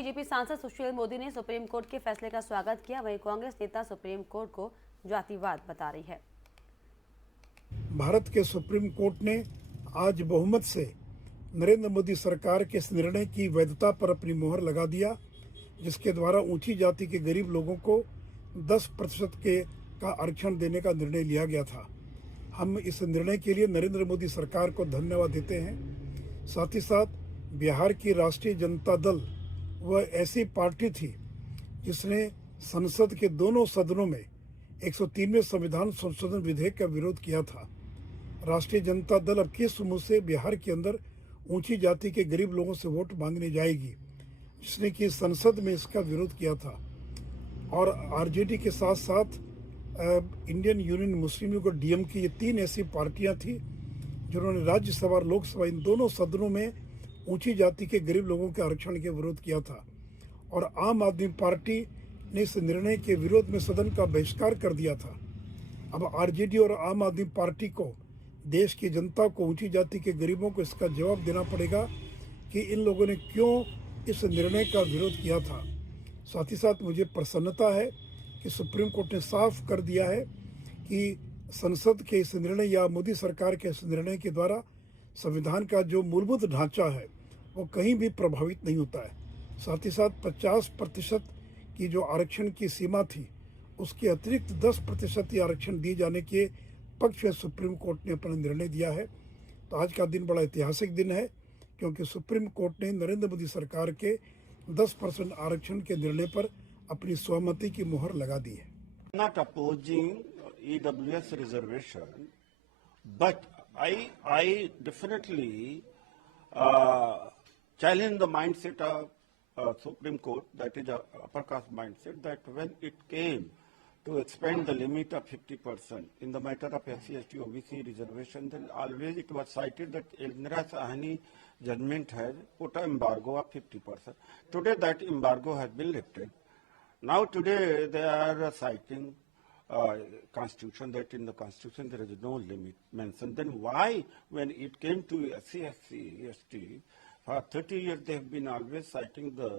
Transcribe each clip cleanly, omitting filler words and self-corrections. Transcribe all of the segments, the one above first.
BJP सांसद सुशील मोदी ने supreme court के फैसले का स्वागत किया। वहीं कांग्रेस नेता सुप्रीम कोर्ट को जातिवाद बता रही है। भारत के सुप्रीम कोर्ट ने आज बहुमत से नरेंद्र मोदी सरकार के इस निर्णय की वैधता पर अपनी मोहर लगा दिया, जिसके द्वारा ऊंची जाति के गरीब लोगों को 10% का आरक्षण देने का निर्णय लिया गया था। हम इस निर्णय के लिए नरेंद्र मोदी सरकार को धन्यवाद देते हैं। साथ ही साथ बिहार की राष्ट्रीय जनता दल वह ऐसी पार्टी थी जिसने संसद के दोनों सदनों में 103वें संविधान संशोधन विधेयक का विरोध किया था। राष्ट्रीय जनता दल अब किस मुंह से बिहार के अंदर ऊंची जाति के गरीब लोगों से वोट मांगने जाएगी, जिसने कि संसद में इसका विरोध किया था। और आरजेडी के साथ साथ इंडियन यूनियन मुस्लिम लीग और डीएमके, ये तीन ऐसी पार्टियां थी जिन्होंने राज्यसभा और लोकसभा इन दोनों सदनों में ऊंची जाति के गरीब लोगों के आरक्षण के विरोध किया था। और आम आदमी पार्टी ने इस निर्णय के विरोध में सदन का बहिष्कार कर दिया था। अब आरजेडी और आम आदमी पार्टी को, देश की जनता को, ऊंची जाति के गरीबों को इसका जवाब देना पड़ेगा कि इन लोगों ने क्यों इस निर्णय का विरोध किया था। साथ ही साथ मुझे प्रसन्नता है कि सुप्रीम कोर्ट ने साफ कर दिया है कि संसद के इस निर्णय या मोदी सरकार के इस निर्णय के द्वारा संविधान का जो मूलभूत ढांचा है वो कहीं भी प्रभावित नहीं होता है। साथ ही साथ 50% की जो आरक्षण की सीमा थी, उसके अतिरिक्त 10% ही आरक्षण दिए जाने के पक्ष में सुप्रीम कोर्ट ने अपना निर्णय दिया है। तो आज का दिन बड़ा ऐतिहासिक दिन है, क्योंकि सुप्रीम कोर्ट ने नरेंद्र मोदी सरकार के 10% आरक्षण के निर्णय पर अपनी सहमति की मुहर लगा दी है। Not opposing EWS reservation, but I definitely challenge the mindset of Supreme Court, that is a upper caste mindset, that when it came to expand the limit of 50% in the matter of SC, ST, OBC reservation, then always it was cited that Indira Sahani judgment has put an embargo of 50%. Today that embargo has been lifted. Now today they are citing constitution, that in the constitution there is no limit mentioned. Then why, when it came to SC, ST, for 30 years they have been always citing the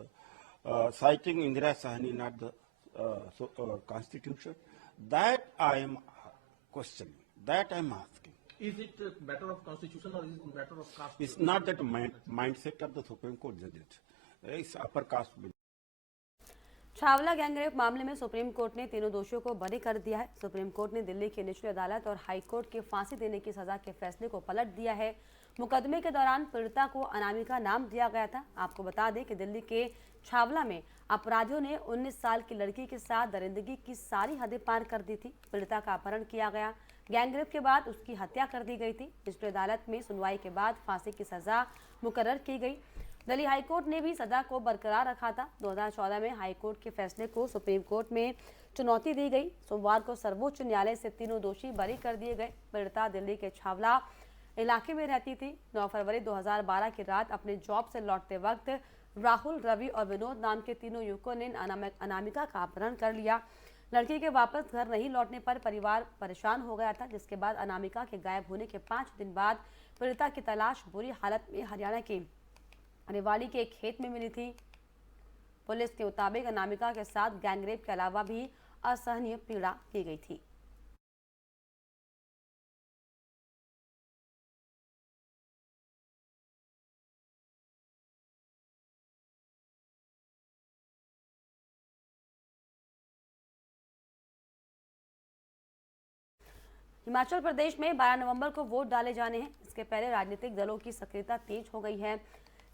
citing Indira Sahani, not the constitution? That I am questioning. That I am asking. Is it a matter of constitution or is it a matter of caste? It's not that mindset of the Supreme Court judges. It's upper caste. Chhawla gangrape मामले में supreme court ने तीनों दोषियों को बरी कर दिया है। सुप्रीम कोर्ट ने दिल्ली की निचली अदालत और हाई कोर्ट के फांसी देने की सजा के फैसले को पलट दिया है। मुकदमे के दौरान पीड़िता को अनामिका नाम दिया गया था। आपको बता दें कि दिल्ली के छावला में अपराधियों ने 19 साल की लड़की के साथ दरिंदगी की सारी हदें पार कर दी थी। पीड़िता का अपहरण किया गया, गैंगरेप के बाद उसकी हत्या कर दी गई थी। निचली अदालत में सुनवाई के बाद फांसी की सजा मुकर्रर की गई। दिल्ली हाईकोर्ट ने भी सजा को बरकरार रखा था। 2014 में हाईकोर्ट के फैसले को सुप्रीम कोर्ट में चुनौती दी गई। सोमवार को सर्वोच्च न्यायालय से तीनों दोषी बरी कर दिए गए। पीड़िता दिल्ली के छावला इलाके में रहती थी। 9 फरवरी 2012 की रात अपने जॉब से लौटते वक्त राहुल, रवि और विनोद नाम के तीनों युवकों ने अनामिका का अपहरण कर लिया। लड़की के वापस घर नहीं लौटने पर परिवार परेशान हो गया था, जिसके बाद अनामिका के गायब होने के 5 दिन बाद पीड़िता की तलाश बुरी हालत में हरियाणा के रेवाड़ी के एक खेत में मिली थी। पुलिस के मुताबिक अनामिका के साथ गैंगरेप के अलावा भी असहनीय पीड़ा की गई थी। हिमाचल प्रदेश में 12 नवंबर को वोट डाले जाने हैं। इसके पहले राजनीतिक दलों की सक्रियता तेज हो गई है।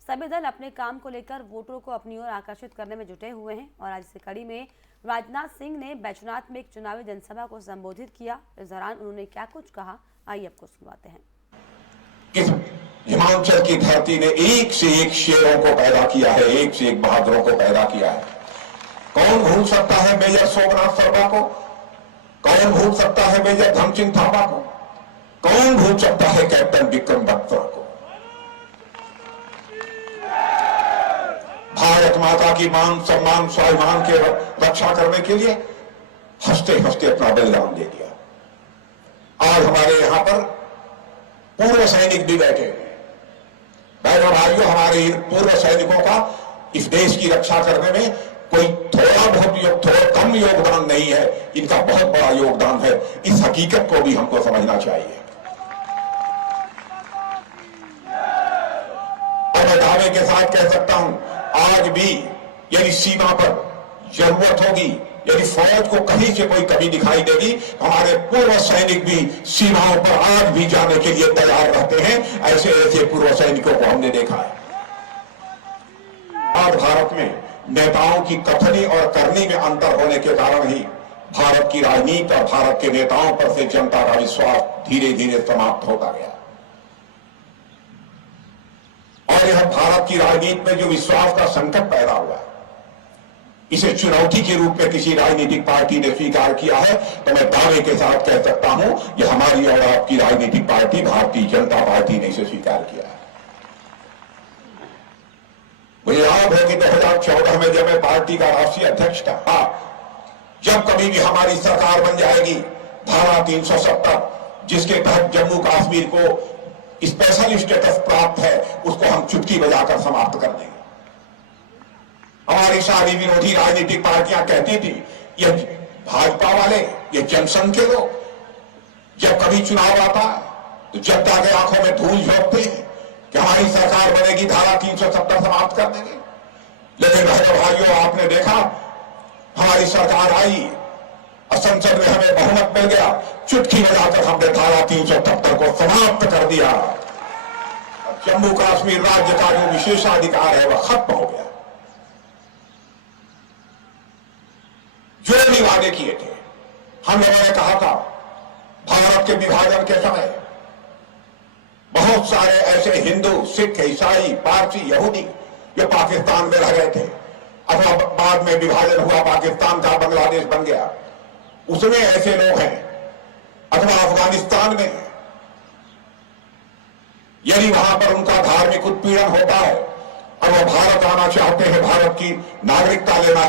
सभी दल अपने काम को लेकर वोटरों को अपनी ओर आकर्षित करने में जुटे हुए हैं। और आज इसी कड़ी में राजनाथ सिंह ने बैजनाथ में एक चुनावी जनसभा को संबोधित किया। इस दौरान उन्होंने क्या कुछ कहा, आइए आपको सुनवाते हैं। इस हिमाचल की धरती ने एक से एक शेरों को पैदा किया है, एक से एक बहादुरों को पैदा किया है। कौन भूल सकता है मेजर सोमनाथ शर्मा को? कौन भूल सकता है मेजर धर्मसिंह थापा को? कौन भूल सकता है कैप्टन विक्रम बत्रा को? भारत माता की मान सम्मान स्वाभिमान के रक्षा करने के लिए हंसते हंसते अपना बलिदान दे दिया। आज हमारे यहां पर पूर्व सैनिक भी बैठे। बहनों भाइयों, हमारे इन पूर्व सैनिकों का इस देश की रक्षा करने में कोई थोड़ा कम योगदान नहीं है, इनका बहुत बड़ा योगदान है। इस हकीकत को भी हमको समझना चाहिए। और मैं दावे के साथ कह सकता हूं, आज भी यदि सीमा पर जरूरत होगी, यदि फौज को कहीं से कोई कमी दिखाई देगी, हमारे पूर्व सैनिक भी सीमाओं पर आज भी जाने के लिए तैयार रहते हैं। ऐसे ऐसे पूर्व सैनिकों को हमने देखा है। आज भारत में नेताओं की कथनी और करनी में अंतर होने के कारण ही भारत की राजनीति और भारत के नेताओं पर से जनता का विश्वास धीरे धीरे समाप्त होता गया। और यह भारत की राजनीति में जो विश्वास का संकट पैदा हुआ, इसे चुनौती के रूप में किसी राजनीतिक पार्टी ने स्वीकार किया है, तो मैं दावे के साथ कह सकता हूं, यह हमारी और आपकी राजनीतिक पार्टी भारतीय जनता पार्टी ने इसे स्वीकार किया है। मुझे याद है कि 2014 में जब मैं पार्टी का राष्ट्रीय अध्यक्ष था, जब कभी भी हमारी सरकार बन जाएगी, धारा 370 जिसके तहत जम्मू कश्मीर को स्पेशल स्टेटस प्राप्त है, उसको हम चुटकी बजाकर समाप्त कर देंगे। हमारी सारी विरोधी राजनीतिक पार्टियां कहती थी, ये भाजपा वाले, ये जनसंघ के लोग, जब कभी चुनाव आता तो जनता के आंखों में धूल झोंकते हैं कि हमारी सरकार बनेगी, धारा 370 समाप्त कर देंगे। लेकिन भाइयों, आपने देखा हमारी सरकार आई और संसद में हमें बहुमत मिल गया, चुटकी बजाकर हमने धारा 370 को समाप्त कर दिया। जम्मू कश्मीर राज्य का जो विशेषाधिकार है वह खत्म हो गया। जो भी वादे किए थे, हम लोगों ने कहा था, भारत के विभाजन के समय बहुत सारे ऐसे हिंदू, सिख, ईसाई, पारसी, यहूदी जो पाकिस्तान में रह गए थे, अथवा बाद में विभाजन हुआ, पाकिस्तान का बांग्लादेश बन गया, उसमें ऐसे लोग हैं, अथवा अफगानिस्तान में यदि वहां पर उनका धार्मिक उत्पीड़न होता है और वो भारत आना चाहते हैं, भारत की नागरिकता लेना